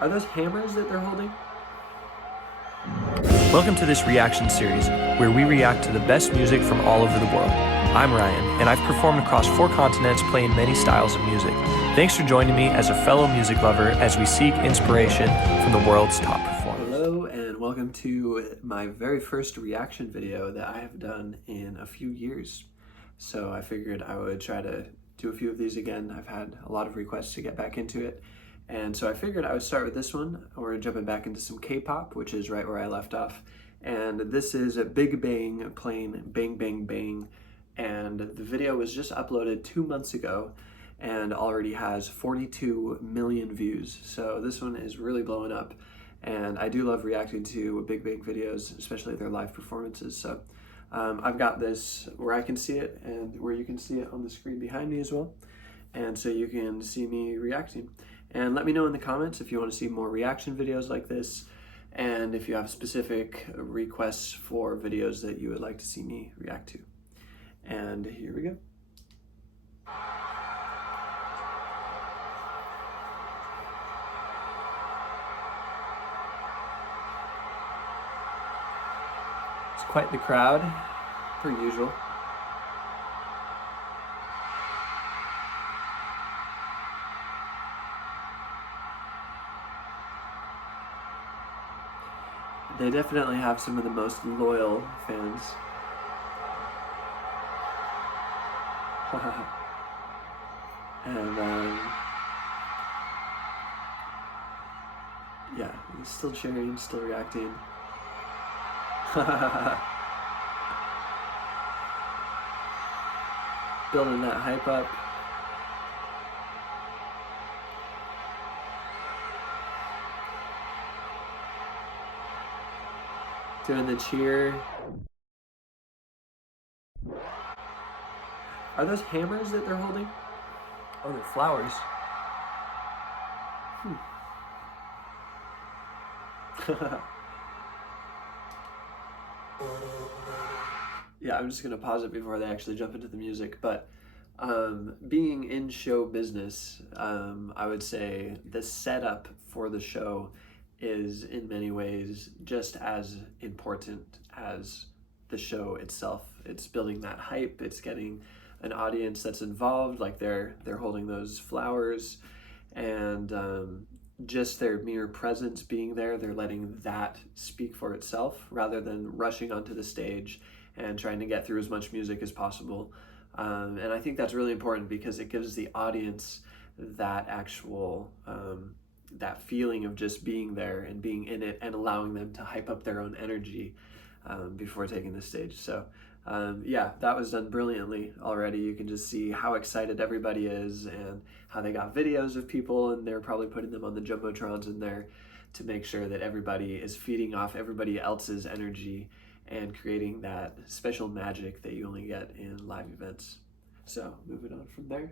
Are those hammers that they're holding? Welcome to this reaction series, where we react to the best music from all over the world. I'm Ryan, and I've performed across 4 continents playing many styles of music. Thanks for joining me as a fellow music lover as we seek inspiration from the world's top performers. Hello, and welcome to my very first reaction video that I have done in a few years. So I figured I would try to do a few of these again. I've had a lot of requests to get back into it. And so I figured I would start with this one. We're jumping back into some K-pop, which is right where I left off. And this is Big Bang playing Bang Bang Bang. And the video was just uploaded 2 months ago and already has 42 million views. So this one is really blowing up. And I do love reacting to Big Bang videos, especially their live performances. So I've got this where I can see it and where you can see it on the screen behind me as well. And so you can see me reacting. And let me know in the comments if you want to see more reaction videos like this, and if you have specific requests for videos that you would like to see me react to. And here we go. It's quite the crowd, per usual. They definitely have some of the most loyal fans. And yeah, he's still cheering, still reacting. Building that hype up. Doing the cheer. Are those hammers that they're holding? Oh, they're flowers. Yeah, I'm just gonna pause it before they actually jump into the music, but being in show business, I would say the setup for the show is in many ways just as important as the show itself. It's building that hype, it's getting an audience that's involved, like they're holding those flowers, and just their mere presence being there, they're letting that speak for itself rather than rushing onto the stage and trying to get through as much music as possible. And I think that's really important because it gives the audience that actual that feeling of just being there and being in it and allowing them to hype up their own energy before taking the stage. So yeah, that was done brilliantly already. You can just see how excited everybody is and how they got videos of people, and they're probably putting them on the jumbotrons in there to make sure that everybody is feeding off everybody else's energy and creating that special magic that you only get in live events. So moving on from there,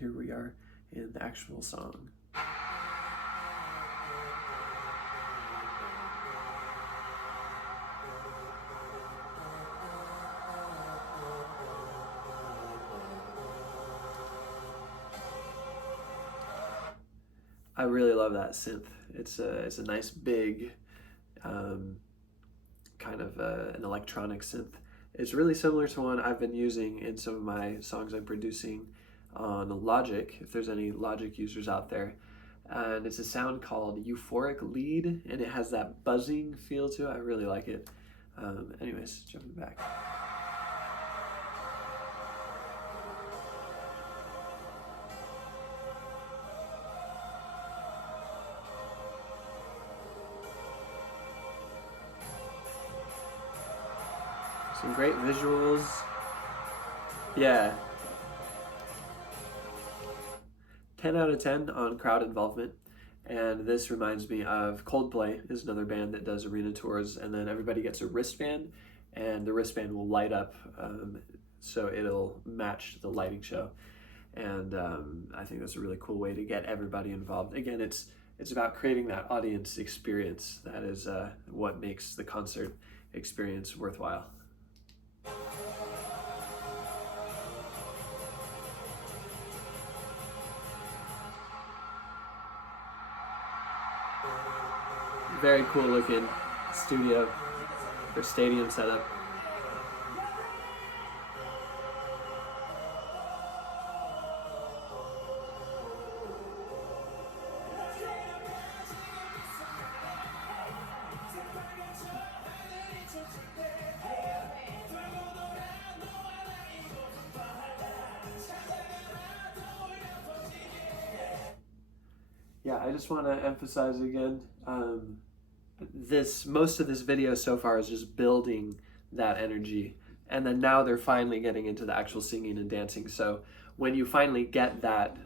here we are in the actual song. I really love that synth. It's a nice big kind of an electronic synth. It's really similar to one I've been using in some of my songs I'm producing on Logic, if there's any Logic users out there. And it's a sound called Euphoric Lead, and it has that buzzing feel to it. I really like it. Anyways, jumping back. Some great visuals. Yeah. 10 out of 10 on crowd involvement. And this reminds me of Coldplay is another band that does arena tours, and then everybody gets a wristband, and the wristband will light up, so it'll match the lighting show. And I think that's a really cool way to get everybody involved. Again, it's about creating that audience experience. That is what makes the concert experience worthwhile. Very cool looking studio or stadium setup. Yeah, I just want to emphasize again, most of this video so far is just building that energy, and then now they're finally getting into the actual singing and dancing. So when you finally get that,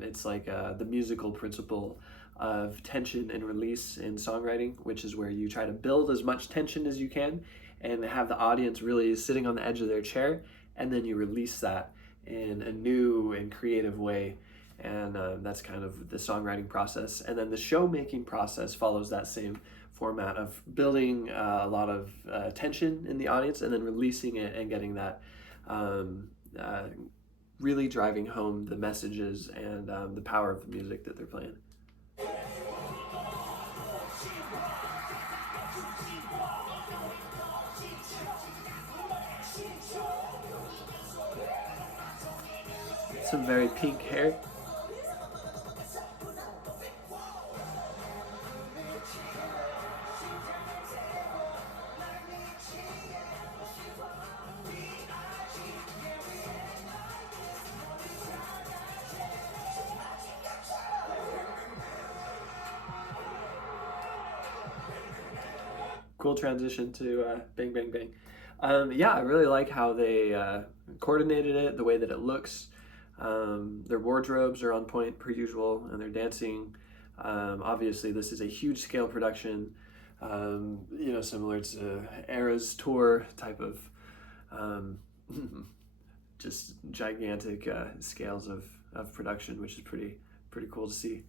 it's like the musical principle of tension and release in songwriting, which is where you try to build as much tension as you can and have the audience really sitting on the edge of their chair, and then you release that in a new and creative way. And that's kind of the songwriting process. And then the show making process follows that same format of building a lot of tension in the audience and then releasing it and getting that really driving home the messages and the power of the music that they're playing. Some very pink hair. Cool transition to Bang Bang Bang. Yeah, I really like how they coordinated it, the way that it looks. Their wardrobes are on point per usual, and their dancing. Obviously, this is a huge scale production, similar to Era's tour type of just gigantic scales of production, which is pretty cool to see.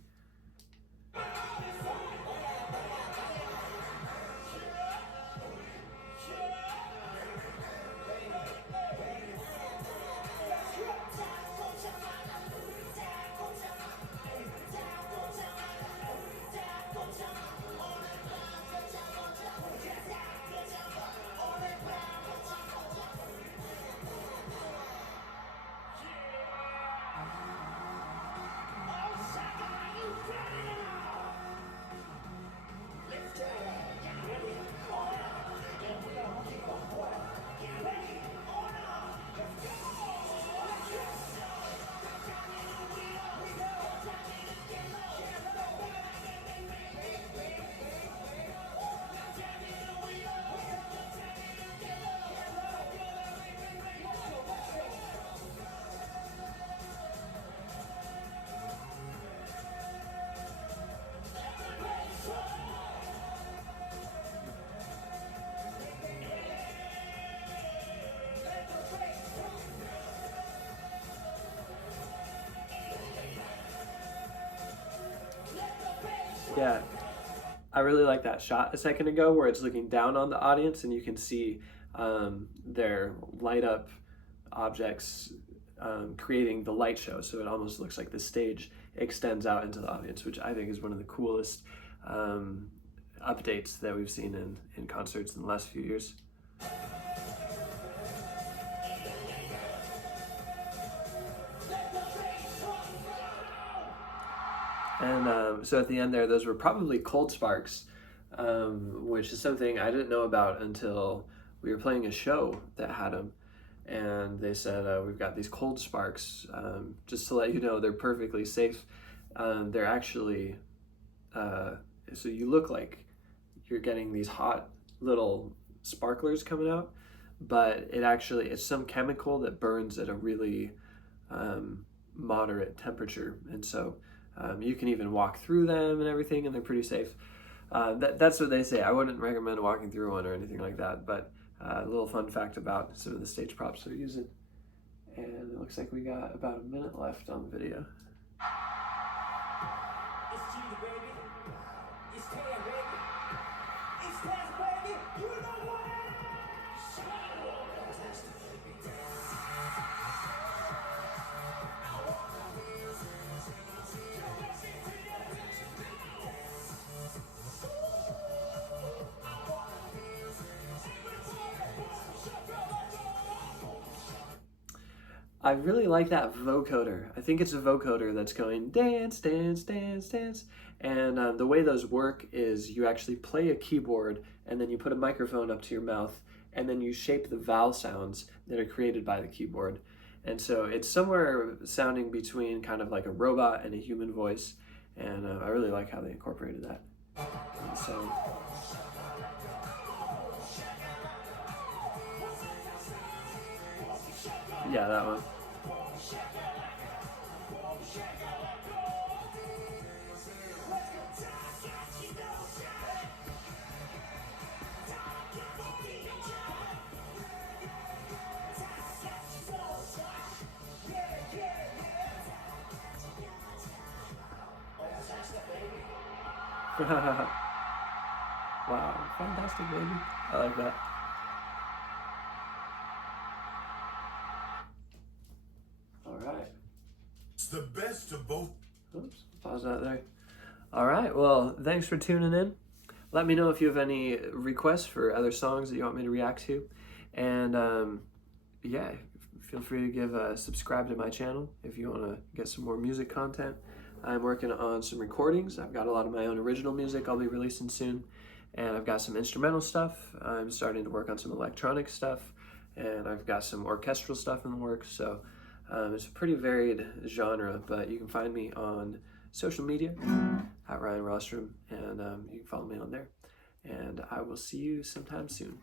Yeah, I really like that shot a second ago where it's looking down on the audience and you can see their light up objects creating the light show. So it almost looks like the stage extends out into the audience, which I think is one of the coolest updates that we've seen in concerts in the last few years. And so at the end there, those were probably cold sparks, which is something I didn't know about until we were playing a show that had them. And they said, we've got these cold sparks. Just to let you know, they're perfectly safe. They're actually, so you look like you're getting these hot little sparklers coming out, but it's some chemical that burns at a really moderate temperature. And so you can even walk through them and everything, and they're pretty safe. That's what they say. I wouldn't recommend walking through one or anything like that, but a little fun fact about some of the stage props they're using. And it looks like we got about a minute left on the video. It's Gina, baby. It's Tan, baby. It's Taz, baby. You know what it is. I really like that vocoder. I think it's a vocoder that's going dance, dance, dance, dance. And the way those work is you actually play a keyboard and then you put a microphone up to your mouth and then you shape the vowel sounds that are created by the keyboard. And so it's somewhere sounding between kind of like a robot and a human voice. And I really like how they incorporated that. And so, yeah, that one. Wow, fantastic, baby. I like that. All right. It's the best of both. Oops, pause that there. All right, well, thanks for tuning in. Let me know if you have any requests for other songs that you want me to react to. And yeah, feel free to give a subscribe to my channel if you want to get some more music content. I'm working on some recordings. I've got a lot of my own original music I'll be releasing soon. And I've got some instrumental stuff. I'm starting to work on some electronic stuff. And I've got some orchestral stuff in the works. So it's a pretty varied genre, but you can find me on social media at Ryan Rostrom, and you can follow me on there. And I will see you sometime soon.